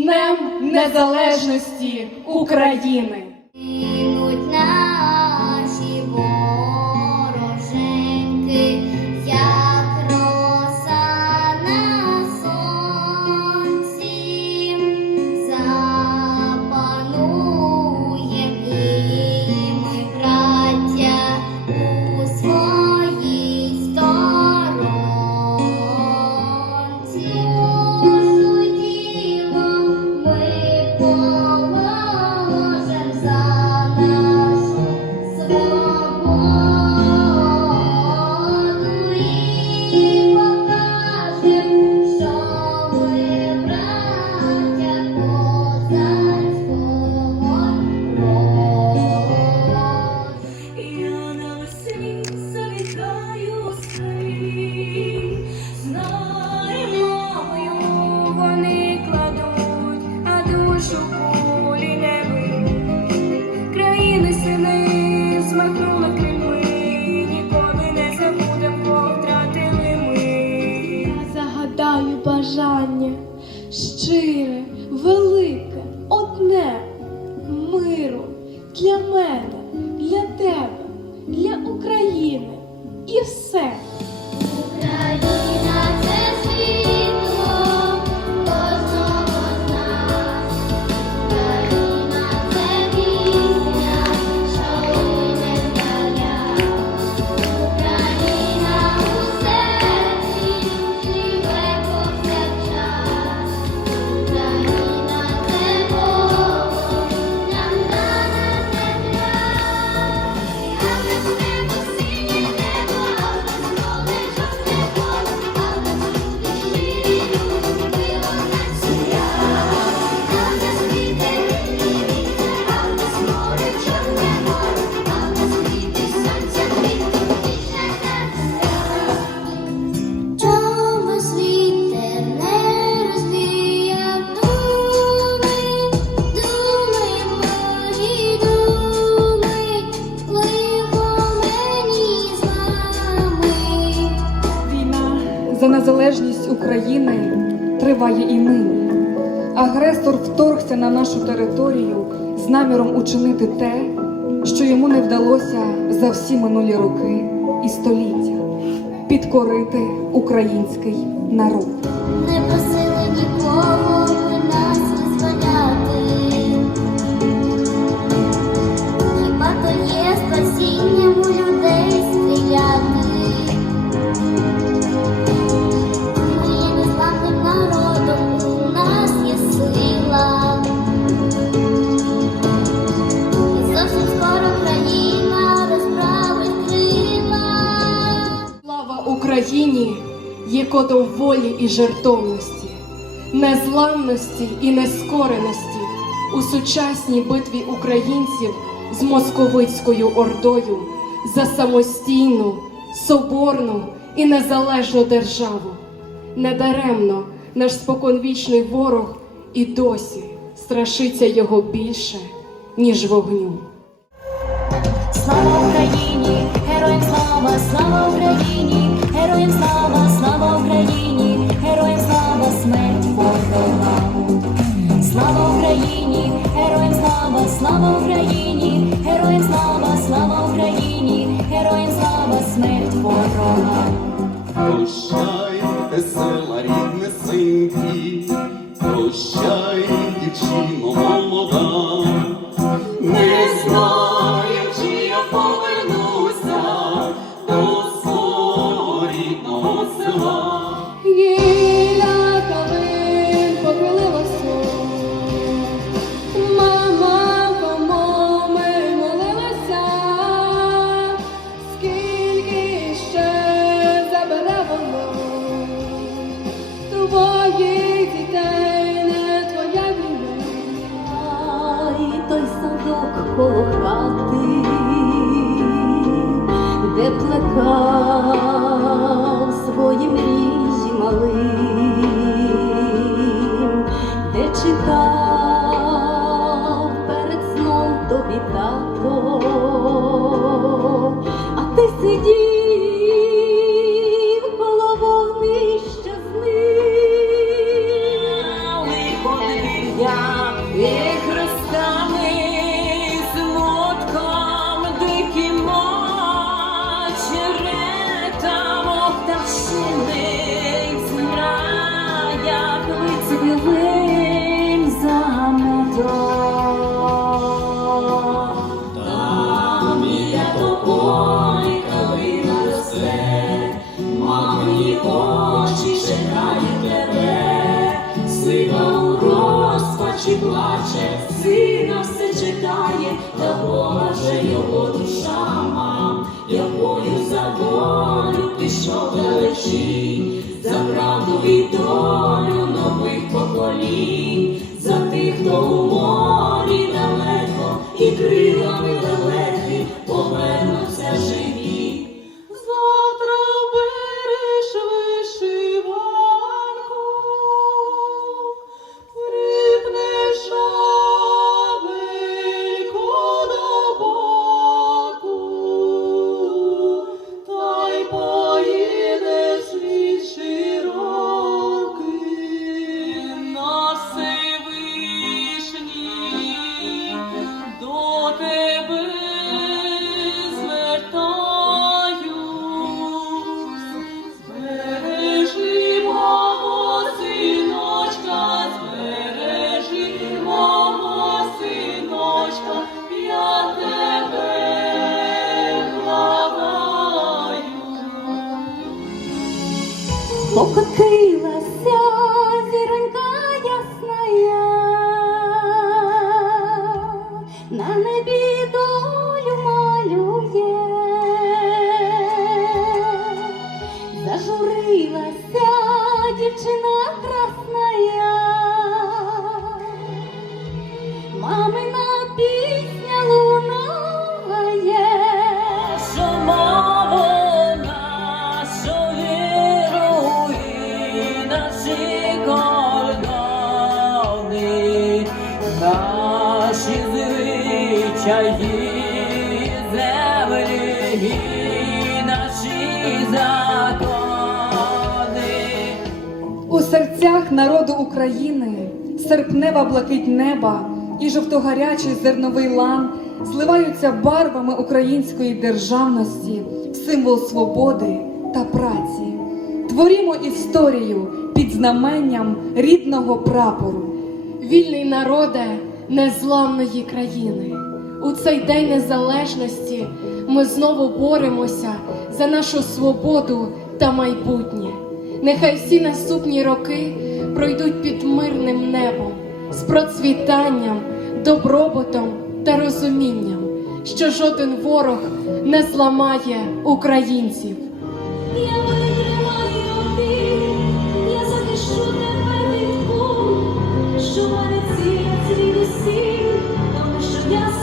Днем Незалежності України! Для тебе, для України і все. За незалежність України триває і нині. Агресор вторгся на нашу територію з наміром учинити те, що йому не вдалося за всі минулі роки і століття підкорити український народ. Не просили нікого нас є волі і жертовності, незламності і нескореності у сучасній битві українців з московицькою ордою за самостійну, соборну і незалежну державу. Недаремно наш споконвічний ворог і досі страшиться його більше, ніж вогню. Слава Україні, героям слава, слава Україні, героям слава слава, Україні, героям слава, слава Україні, героям слава, смерть ворога. Прощай, весела рідне ріднесенькі, прощай, дівчино молода, той садок коло хати, де плекав свої мрії малим, де читав перед сном тобі тато, а ти сидів. Очі чекають тебе, сина у розпачі плаче, сина все чекає, та Бога вже його душа мам, якою за волю пішов далечінь, за правду і долю нових поколінь, за тих, хто у Покотилася зіронька ясна, на небі долю малює, зажурилася дівчина красная, звичаї землі, наші закони. У серцях народу України серпнева блакить неба і жовтогарячий зерновий лан зливаються барвами української державності в символ свободи та праці. Творімо історію під знаменням рідного прапору. Вільний народе незламної країни у цей день незалежності ми знову боремося за нашу свободу та майбутнє. Нехай всі наступні роки пройдуть під мирним небом, з процвітанням, добробутом та розумінням, що жоден ворог не зламає українців. Yes.